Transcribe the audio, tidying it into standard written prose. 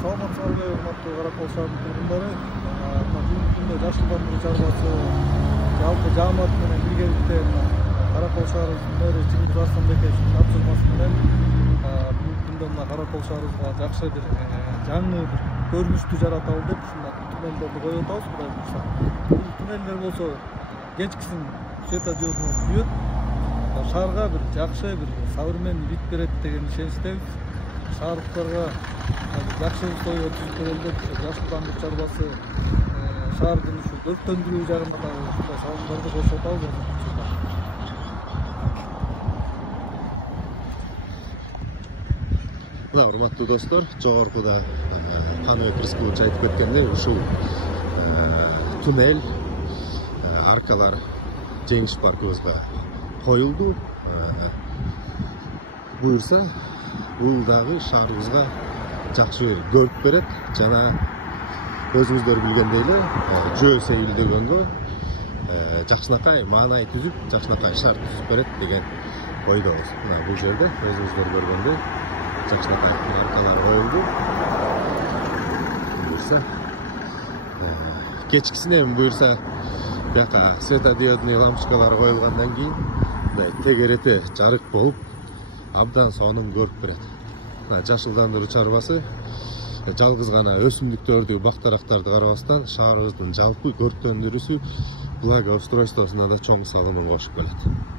Саламатсыздарбы, урматтуу Каракол шаарынын тургундары. Бүгүнкү күндө жашылдандыруу чарбасы жалпы жаамат менен биргеликте Каракол шаарынын мэрі Жеңиш Арстанбековичтин тапшырмасы менен бүгүнкү күндө мына Каракол шаарыбызга жакшы бир жаңы бир көрүнүштү жараталы деп ушундай туннелдерди коюп атабыз. Кудай буйрса. Бул туннелдер болсо кечкисин светодиодун күйөт. Шаарга бир жакшы бир современный вид берет деген ишеничтебиз. Шаардыктарга жакшы условия түзүп берилет. Жашылдандыруу чарбасы шаардын ушу өрттөндүрүү жагына да ушундай салымдарды кошуп атабыз. Да, урматтуу достор, жогоркуда Каныбек Рыскулович айтып кеткендей, ушул туннель аркалар Жеңиш паркыбызга коюлду. Буюрса, бул дагы шаарыбызга жакшы бир көрүп берет. Жана өзүңүздөр билгендей эле, жөө сейилдегөндө жакшынакай маанай түзүп, жакшынакай шаар түзүп берет деген ойдобуз. Мына бул жерде өзүңүздөр көргөндөй жакшынакай аркалар коюлду. Буюрса, кечкисине буюрса бияка светодиодный лампочкалар коюлгандан кийин мындай тегерете жарык болуп абдан сонун көрүп берет. Жашылдандыруу чарбасы жалгыз гана өсүмдүктөрдү, бактарактарды карабастан шаарыбыздын жалпы көрктөндүрүүсү, благоустройствосуна да чоң салымын кошуп келет.